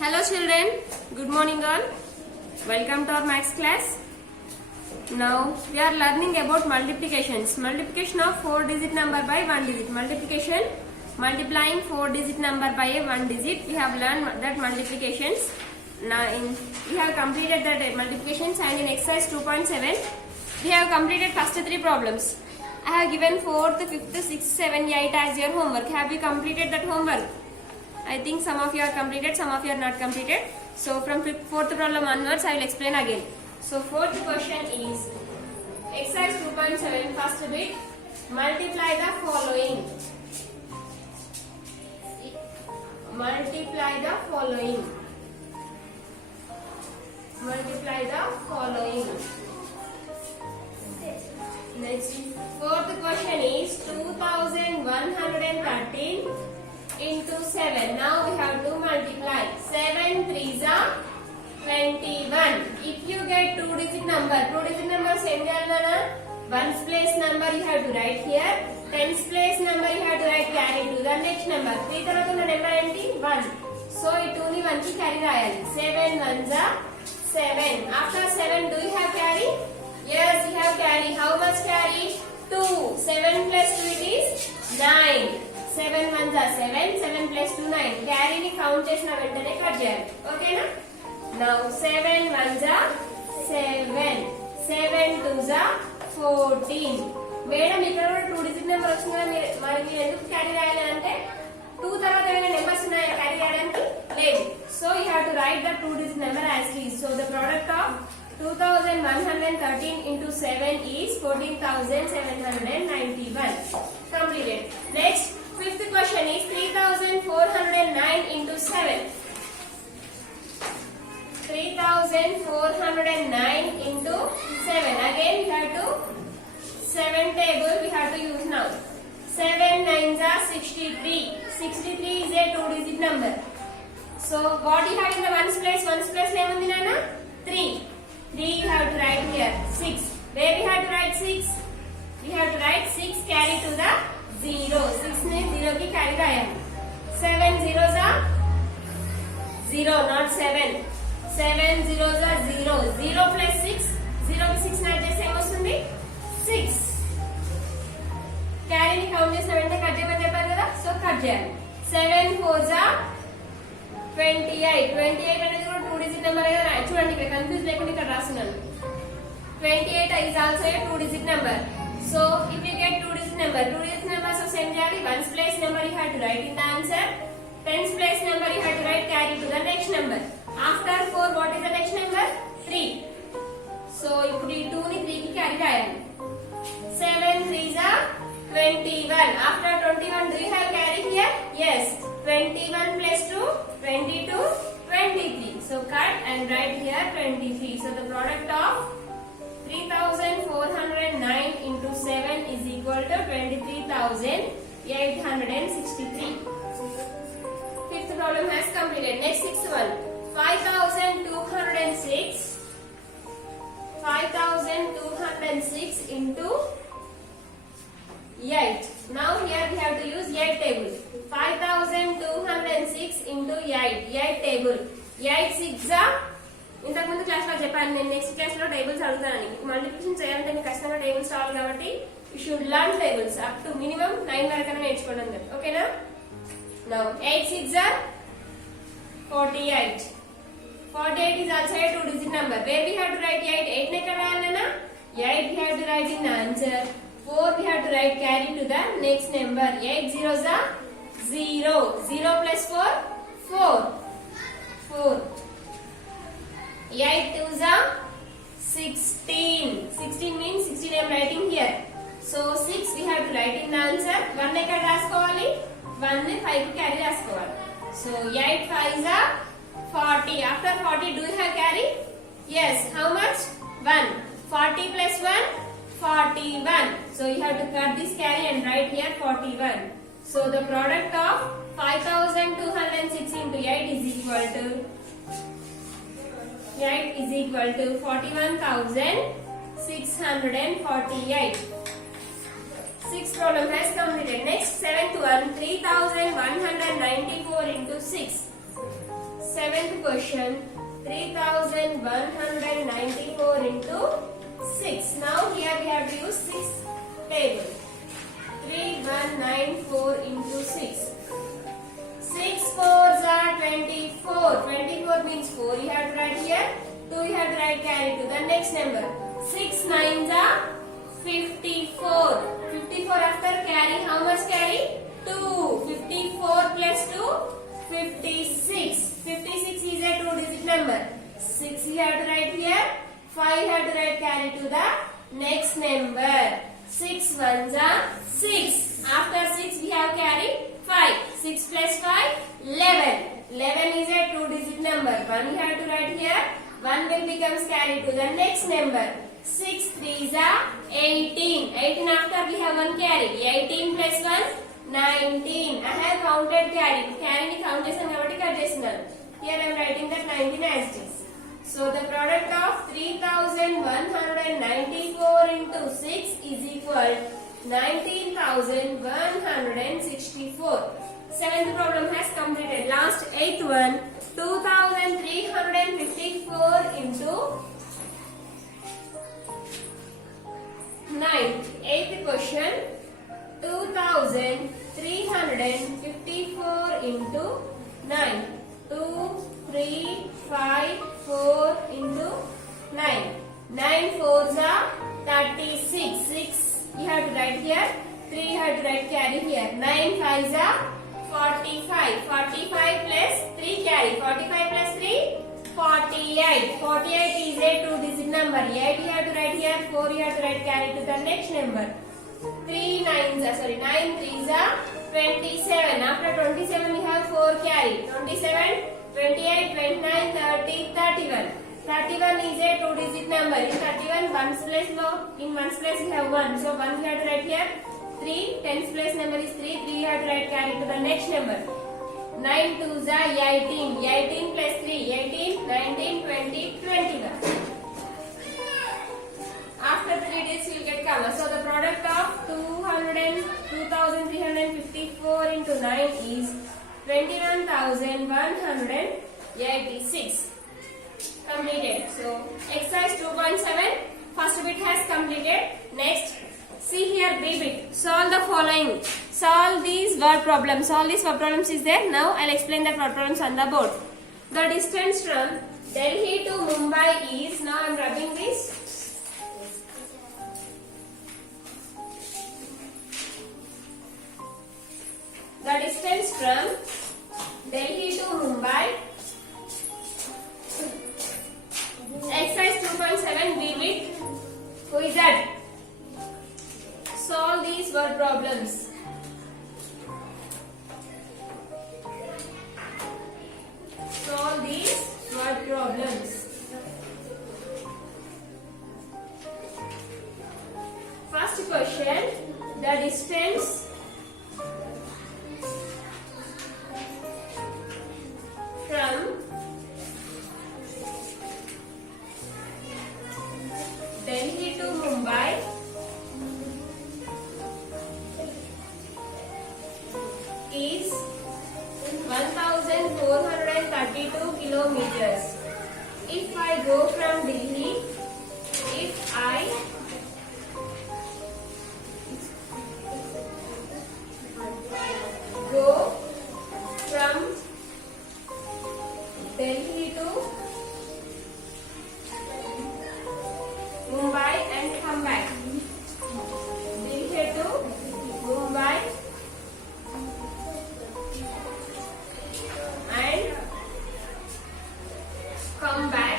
Hello children, good morning all. Welcome to our maths class. Now we are learning about multiplications. Multiplication of 4-digit number by 1 digit. Multiplication, multiplying 4-digit number by a 1 digit. We have learned that multiplications. Now we have completed that multiplications, and in exercise 2.7 we have completed first 3 problems. I have given 4th, 5th, 6th, 7th, 8th as your homework. Have you completed that homework? I think some of you are completed, some of you are not completed. So from 4th problem onwards, I will explain again. So 4th question is exercise 2.7 first bit. Multiply the following. Multiply the following. Multiply the following. Next, 4th question is 2113 into 7. Now we have to multiply. 7 3s are 21. If you get 2-digit number same cheyalana. 1's place number you have to write here. 10's place number you have to write carry to the next number. 3 tarvata unna number enti 1. So ee 2 ni 1 ki carry rayali. 7 1s are 7. After 7 do you have carry? Yes, you have carry. How much carry? 2. 7 plus 2 it is 9. 7 1s are 7. 7 plus 2 9. Carry ni count chesina ventane cut cheyali. Okay na? Now 7 1s are 7. 7 2s are 14. Madam ikkada kuda 2-digit number vachindi kada మరి మీరు ఎందుకు carry రాయాలి అంటే 2 తర్వాత ఏమైనా numbers ఉన్నాయా carry రాయడానికి లేదు. So you have to write the 2-digit number as it is. So the product of 2113 into 7 is 14,791. Completed. Next, 5th question is 3409 into 7. 3409 into 7. Again we have to 7 table we have to use now. 7 9s are 63. 63 is a 2-digit number. So what you have in the 1's place? 1's place emundi nana? 3. 3 you have to write here. 6. Where we have to write 6? We have to write 6 carry to the 0. 6 ne 0 ki carry rayali. 7 zeros are 0, not 7. 7 zeros are 0. 0 plus 6. 0 ki 6 add cheste em vastundi? 6. Carry ni count chesina ventane cut cheyamani chepparu kada. So cut cheyali. 7 4s are 28. 28 అనేది కూడా 2-digit number కదా. చూడండి ఇక్కడ confuse లేకుండా ఇక్కడ రాస్తున్నాను. 28 is also a 2-digit number. So if you get 2-digit number so same చేయాలి. 1's place number you have to write in the answer. 10's place number you have to write carry to the next number. After 4 what is the next number? 3. So ఇప్పుడు ఈ 2 ని 3 కి carry రాయాలి. 7 3s are 21. After 21 do you have carry here? Yes. 21 plus 2 22 23. So cut and write here 23. So the product of 3409 into 7 is equal to 23,863. Fifth problem has completed. Next, sixth one. 5206. 5206 into 8. Now here we have to use 8 table. 5206 into 8. 8 table. 8 6 are ఇంతకు ముందు class లో చెప్పాను నేను next class లో tables అడుగుతానని. Multiplication చేయాలంటే మీకు ఖచ్చితంగా tables రావాలి కాబట్టి you should learn tables up to minimum 9 వరకు నేర్చుకోండి అందరు. ఓకేనా? Now 8 6 are 48. 48 is also a 2-digit number. Where we have to write 8? 8 ne kada annana? 8 we have to write in the answer. 4 we have to write carry to the next number. 8 zeros are 0. 0 plus 4 4. 4. 8 2s are 16. 16 means 16 I am writing here. So 6 we have to write in the answer. 1 ekkada raskoవాలి? 1 ని 5 కి carry raskoవాలి. So 8 5s are 40. After 40 do you have carry? Yes. How much? 1. 40 plus 1 41. So you have to cut this carry and write here 41. So the product of 5206 into 8 is equal to 41,648. Sixth problem has completed. Next, 7th one, 3,194 into 6. 7th question, 3194 into 6. Now here we have to use 6 table. 3194 into 6. 6 fours are 24. 24 means 4 you have to write here. 2 you have to write carry to the next number. 6 nines are 54. 54 after carry, how much carry? 2. 54 plus 2, 56. 56 is a 2-digit number. 6 you have to write here. 5 you have to write carry to the next number. 6 ones are 6. After 6 we have carry 5. 6 plus 5, 11. 11 is a 2-digit number. 1 you have to write here. 1 will becomes carry to the next number. 6 threes are 18. 18 after we have 1 carry. 18 plus 1, 19. I have counted carry. Carry ni count chesan kabatti cut chestunnanu. Here I am writing that 19 as it is. So the product of 3194 into 6 is equal 19,164. Seventh problem has completed. Last 8th one, 2354 into 9. 8th question, 2354 into 9. 2, 3, 5, 4 into 9. 9 fours are 36. 6 you have to write here. 3 you have to write carry here. 9 fives are 45. 45 plus 3 carry. 45 plus 3, 48. 48 is a 2-digit number. 8 you have to write here. 4 you have to write carry to the next number. 9 threes are 27. After 27 we have 4 carry. 27, 28, 29, 30, 31. 31 is a 2-digit number. In 31, 1's place no. In 1's place we have 1. So 1 we have to write here. 3, 10's place number is 3. 3 you have to write carry to the next number. 9 twos are 18. 18 plus 3, 18, 19, 20, 21. After 3 days you will get comma. So the product of 2354 into 9 is 21,186. Completed. So exercise 2.7 first bit has completed. Next, see here B bit. Solve the following. Solve these word problems. All these word problems is there. Now I'll explain that word problems on the board. The distance from Delhi to Mumbai is, now I'm rubbing this. The distance from Delhi to Mumbai. Exercise 2.7 B bit. Who is that? Solve these word problems. Solve these word problems. First question, the distance from Delhi to Mumbai is 1432 kilometers. If I go from Delhi, if I go from Delhi to Mumbai and come back. Delhi to Mumbai and come back.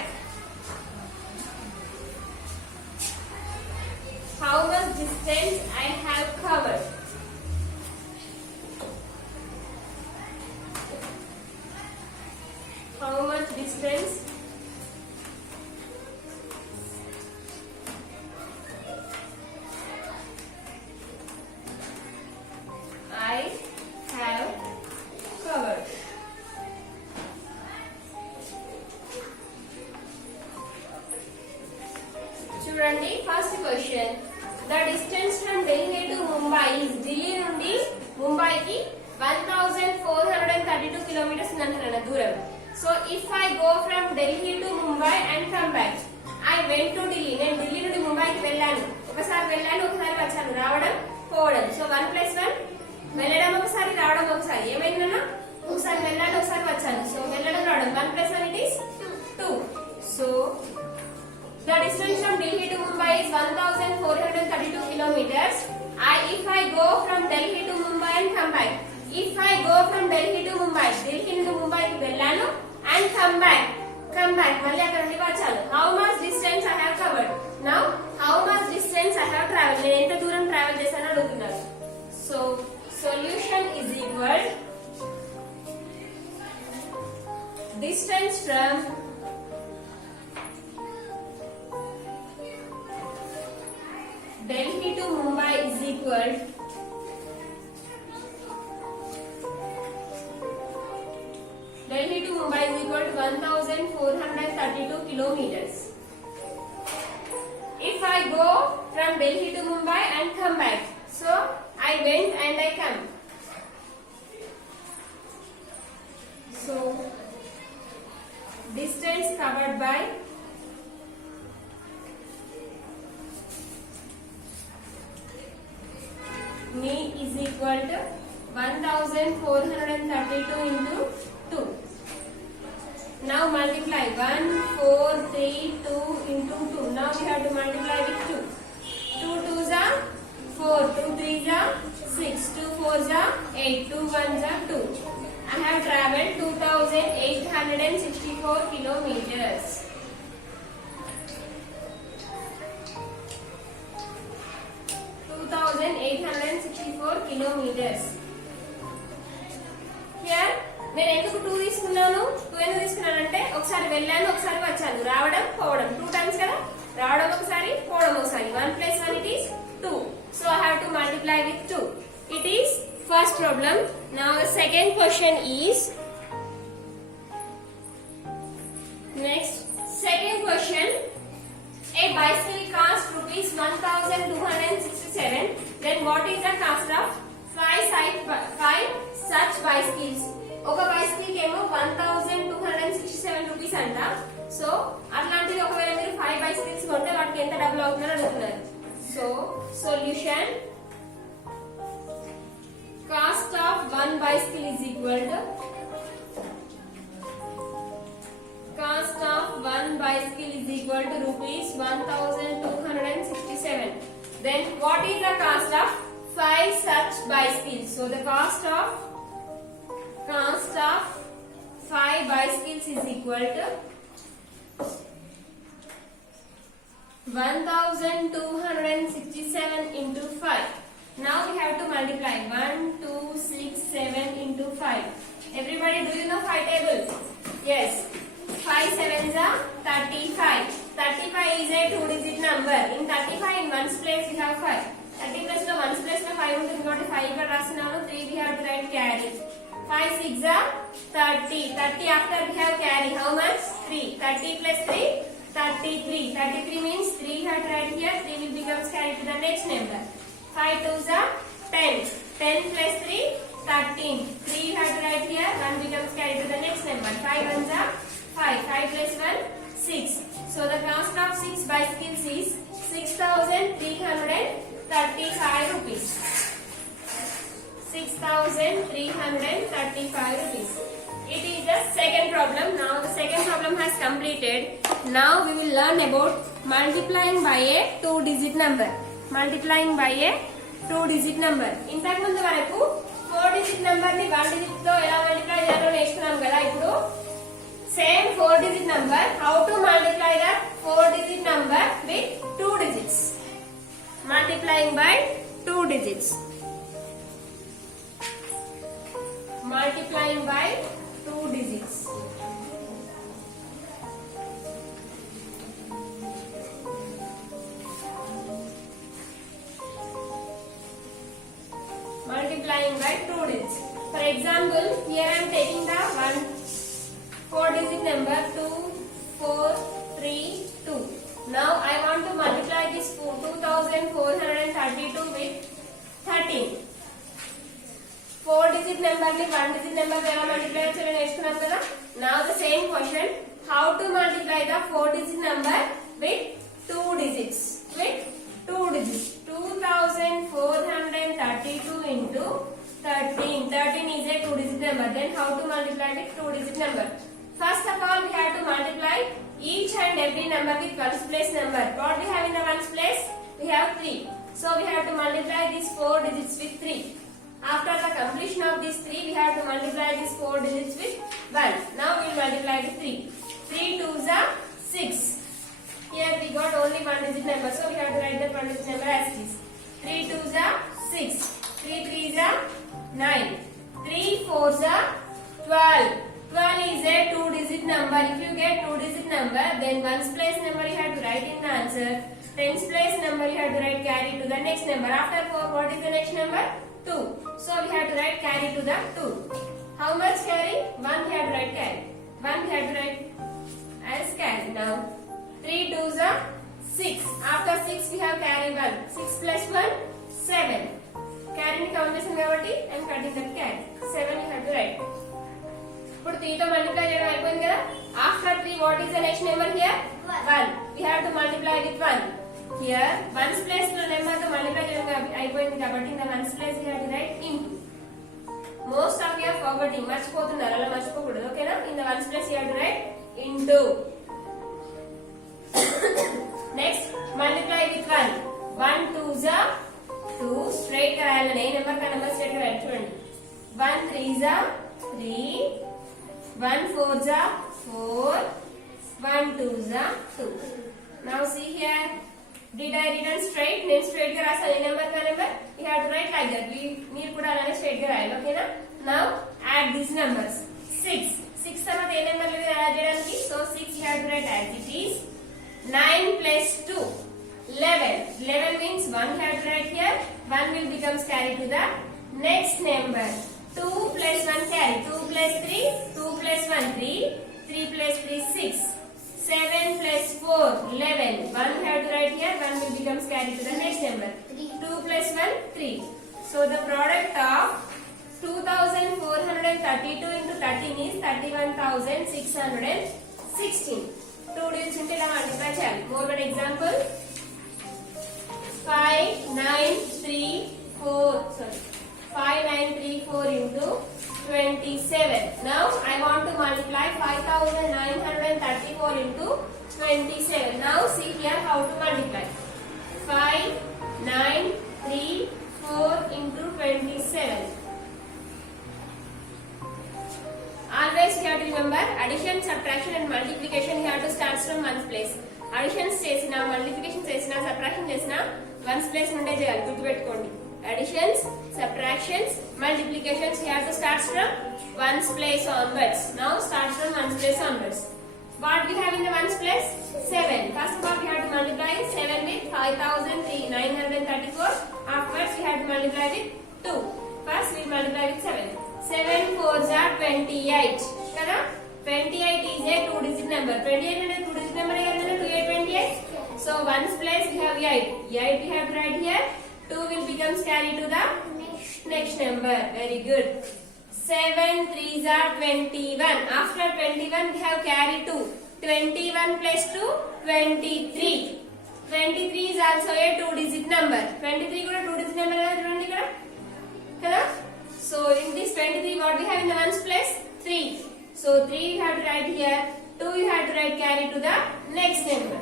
How much distance I have covered? How much distance I have covered? చూడండి first question the distance from Delhi to Mumbai is Delhi నుండి ముంబైకి 1432 kilometres అంటున్నాను దూరం. So if I go from Delhi to Mumbai and come back, I went to Delhi. నేను ఢిల్లీ నుండి ముంబైకి వెళ్ళాను. ఒకసారి వెళ్ళాను, ఒకసారి వచ్చాను. రావడం పోవడం. సో 1 + 1 వెళ్ళడం ఒకసారి, రావడం ఒకసారి. ఏమైందన్నా? ఒకసారి వెళ్ళాను, ఒకసారి వచ్చాను. సో వెళ్ళడం రావడం 1 + 1 it is 2. So the distance from Delhi to Mumbai is 1432 kilometers. If I go from Delhi to Mumbai and come back. If I go from Delhi to Mumbai, Delhi నుండి ముంబైకి వెళ్ళాను and come back. మళ్ళీ అక్కడ నుండి వచ్చాను. How much distance I have covered? Now how much distance I have traveled? నేను ఎంత దూరం ట్రావెల్ చేశానో అడుగుతున్నారు. So solution is equal distance from Delhi to Mumbai is equal Delhi to Mumbai is equal to 1432 kilometers. If I go from Delhi to Mumbai and come back, so I went and I come. So distance covered by me is equal to 1432 into 2. Now multiply 1,432 into 2. Now we have to multiply with 2. 2 2s are 4, 2 3s are 6, 2 4s are 8, 2 1s are 2. I have travelled 2864 kilometers. Kilometers. Here నేను ఎందుకు 2 తీసుకున్నాను? 2 ఎందుకు తీసుకున్నానంటే ఒకసారి వెళ్ళాను, ఒకసారి వచ్చాను. రావడం పోవడం 2 టైమ్స్ కదా. రావడం ఒకసారి, పోవడం ఒకసారి. 1 + 1 it is 2. So I have to multiply with 2. It is first problem. Now the second question is next. Second question. A bicycle costs rupees 1267. Then what is the cost of 5 such bicycles? ఒక bicycle కేమో 1267 rupees అంట. So అట్లాంటిది ఒకవేళ మీరు 5 bicycles కొంటే వాటికి ఎంత డబ్బులు అవుతుందని అడుగుతున్నారు. So solution cost of 1 bicycle is equal to cost of 1 bicycle is equal to rupees 1267. Then what is the cost of 5 such bicycles? So the cost of 5 bicycles is equal to 1267 into 5. Now we have to multiply 1267 into 5. Everybody, do you know 5 table? Yes. 5 sevens are 35. 35 is a 2-digit number. In 35 in ones place we have 5. 30 plus no ones place no 5 ఉంటుంది కాబట్టి 5 ఇక్కడ రాస్తున్నాను. 3 we have to write carry. 5 6 are 30. 30 after we have carry. How much? 3. 30 plus 3 33. 33 means 3 we have to write here. 3 will becomes carried to the next number. 5 2s are 10. 10 plus 3 13. 3 we have to write here. 1 becomes carried to the next number. 5 1s are 5. 5 plus 1 6. So the cost of 6 bicycles is 6335 rupees. 6335 rupees. It is the second problem. Now the second problem has completed. Now we will learn about multiplying by a 2-digit number. Multiplying by a 2-digit number. ఇంతకు ముందు వరకు 4-digit number ని 1-digit తో ఎలా multiply చేయాలో నేర్చుకున్నాం కదా. ఇప్పుడు same 4-digit number, how to multiply that 4-digit number with 2 digits. Multiplying by 2 digits. Multiplying by 2 digits. Multiplying by 2 digits. For example, here I am taking the 4-digit number 2 4 3 2. Now I want to multiply this 2432 with 13. 4-digit number ని 1-digit number ఎలా multiply చేయాలో నేర్చుకున్నాం కదా. Now the same question. How to multiply the 4-digit number with 2 digits? With 2 digits. 2432 into 13. 13 is a 2-digit number. Then how to multiply with 2-digit number? First of all, we have to multiply each and every number with ones place number. What we have in the ones place? We have 3. So we have to multiply these 4 digits with 3. After the completion of these 3, we have to multiply these 4 digits with 1. Now we will multiply with 3. 3 2s are 6. Here we got only 1-digit number, so we have to write the 1-digit number as it is. 3 2s are 6. 3 3s are 9. 3 4s are 12. 12 is a 2-digit number. If you get 2-digit number, then ones place number you have to write in the answer. Tens place number you have to write carry to the next number. After 4, what is the next number? 2. So we have to write carry to the 2. How much carry? 1 we have to write carry. 1 we have to write as carry. Now 3 2s are 6. After 6 we have carry 1. 6 plus 1 7. Carry ni count chesam kabatti I am cutting that carry. 7 you have to write. ఇప్పుడు 3 తో multiply చేయడం అయిపోయింది కదా. After 3 what is the next number here? 1. We have to multiply with 1. Here ones place లో number తో multiply చేయడం అయిపోయింది కాబట్టి in the ones place we have to write into. Most of you are forgetting. మర్చిపోతున్నారు, అలా మర్చిపోకూడదు. ఓకేనా? In the ones place you have to write into. Next multiply with 1. 1 2s are 2. Straight గా రాయాలని ఏ నెంబర్ కా నెంబర్ స్ట్రైట్ గా రాయాలి చూడండి. 1 3s are 3. 1 4s are 4. 1 2s are 2. Now see here. Did I written straight? నేను straight గా రాసాను ఏ number కా number. You have to write like that. మీరు కూడా అలానే straight గా రాయాలి. ఓకేనా? Now add these numbers. 6. 6 తర్వాత ఏ నెంబర్ లేదు యాడ్ చేయడానికి. So 6 you have to write as it is. 9 plus 2 11. 11 means 1 you have to write here. 1 will becomes carry to the next number. 2 plus 1 carry. 2 plus 3. 2 plus 1 3. 3 plus 3 6. 7 plus 4 11. 1 you have to write here. 1 will becomes carry to the next number. 2 plus 1 3. So the product of 2432 into 13 is 31,616. 2 digits ఉంటే ఇలా multiply చేయాలి. More an example. 5934 into 27. Now I want to multiply 5934 into 27. Now see here how to multiply. 5934 into 27. Always you have to remember addition, subtraction and multiplication you have to start from ones place. Additions చేసినా, multiplication చేసినా, subtraction చేసినా ones place నుండే చేయాలి. గుర్తుపెట్టుకోండి. Additions, subtractions, multiplications you have to start from ones place onwards. Now start from ones place onwards. What we have in the ones place? 7. First of all we have to multiply 7 with 5,934. Afterwards we have to multiply with 2. First we multiply with 7. 7 4s are 28. Kada? 28 is a 2-digit number. 28 is a 2-digit number. 28. So ones place we have 8. 8 we have to write here. 2 will becomes carry to the next number. Very good. 7 3s are 21. After 21 we have carry 2. 21 plus 2 23. 23 is also a 2-digit number. 23 kuda 2-digit number kada chudandi ikkada. Kada? So in this 23 what we have in the ones place? 3. So 3 you have to write here. 2 you have to write carry to the next number.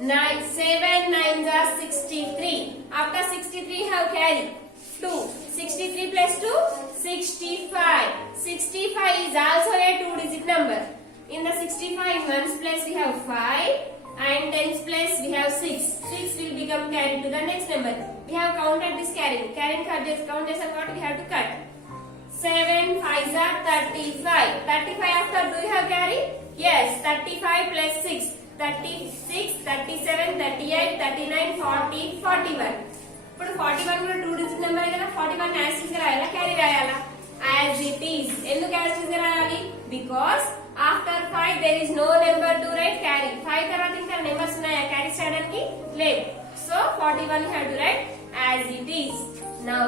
7 9s are 63. After 63 you have carry 2. 63 plus 2 65. 65 is also a 2-digit number. In the 65 in ones place we have 5 and tens place we have 6. 6 will become carry to the next number. We have counted this carrying. Carrying count as what we have to cut. 7 5s are 35. 35 after do you have carry? Yes. 35 plus 6. 36, 37, 38, 39, 40, 41. ఇప్పుడు 41 కూడా 2-digit number కదా. 41 as it is రాయాలా, carry రాయాలా? As it is. ఎందుకు as it is రాయాలి? Because after 5 there is no number to write carry. 5 తర్వాత ఇంకా numbers ఉన్నాయా క్యారీ చేయడానికి? లేదు. So 41 you have to write as it is. Now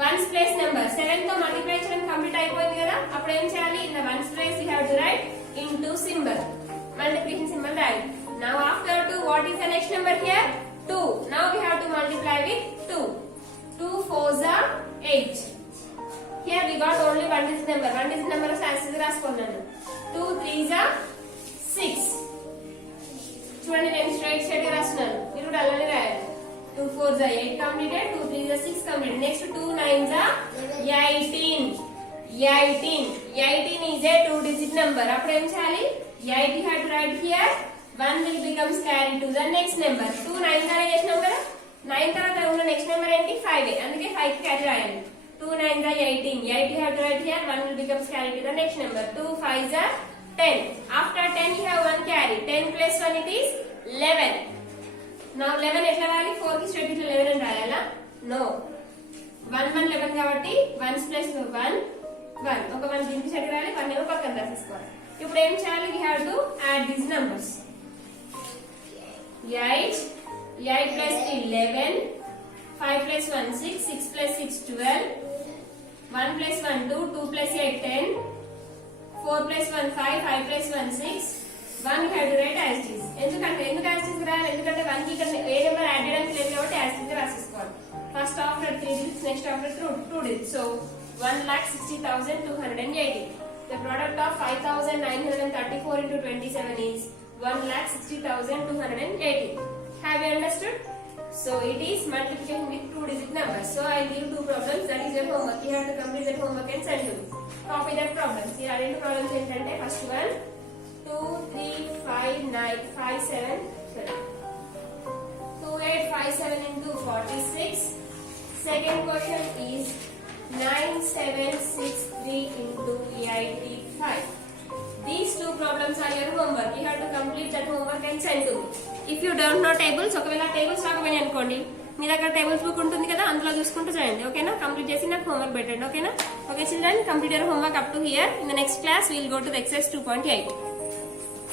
ones place number 7 తో మల్టిప్లై చేయడం కంప్లీట్ అయిపోయింది కదా. అప్పుడు ఏం చేయాలి? In the ones place you have to write into symbol, multiplication symbol రాయాలి. Now after 2 what is the next number here? 2. Now we have to multiply with 2. 2 4s are 8. Here we got only one digit number. One digit number as రాసుకున్నాను. 2 3s are 6. చూడండి నేను straight గా రాస్తున్నాను, మీరు కూడా అలానే రాయాలి. 2 4s are 8 completed, 2 3s are 6 completed. Next 2 9s are 18. 18 is a 2 digit number. అప్పుడు ఏం చేయాలి? 8 you have to write here. 1 will becomes carried to the next number. 2 9 ద్వారా చేసినాం కదా. 9 తర్వాత ఉన్న నెక్స్ట్ నెంబర్ ఏంటి? 5. అందుకే 5 కి క్యారీ రాయాలి. 2 9s are 18. 8 you have to write here. 1 will becomes carried to the next number. 2 5s are 10. After 10 you have 1 carry. 10 plus 1 it is 11. Now 11 ఎట్లా రాయాలి? 4 కి స్ట్రెయిట్ ఇట్లా 11 అని రాయాలా? No. 1 1 11 కాబట్టి 1 ప్లస్ 1 1. ఒక 1 దీనికి స్ట్రెయిట్ రాయాలి, 1 ఏమో పక్కన రాసేసుకోవాలి. ఇప్పుడు ఏం చేయాలి? we have to add these numbers. 8 plus 11, 5 plus 1 6, 6 plus 6 12, 1 plus 1 2, 2 plus 8 10, 4 plus 1 5, 5 plus 1 6, 1 you have to write as it is. ఎందుకు as it is రాయాలి? ఎందుకంటే 1 కి ఇక్కడ ఏ నెంబర్ యాడ్ చేయడానికి లేదు కాబట్టి as it is రాసేసుకోవాలి. First after 3 digits, next after 2 digits. So 1,60,280. The product of 5,934 into 27 is 1,60,280. Have you understood? So it is multiplication with 2 digit numbers. So I will give 2 problems. That is your homework. You have to complete that homework and send to me. Copy that problems. Here are 2 problems. First one 2 3 5 9 5 7. 2 8 5 7 into 46. Second question is 9 7 6 3 into 85. These 2 problems are your homework. You have to complete that homework and send to me. If you don't know tables, ఒకవేళ tables రాకపోయినా అనుకోండి, మీ దగ్గర tables book ఉంటుంది కదా, అందులో చూసుకుంటూ చేయండి. ఓకేనా? కంప్లీట్ చేసి నాకు హోంవర్క్ పెట్టండి. ఓకేనా? Okay children, complete your homework up to here. In the next class we will go to the exercise 2.8.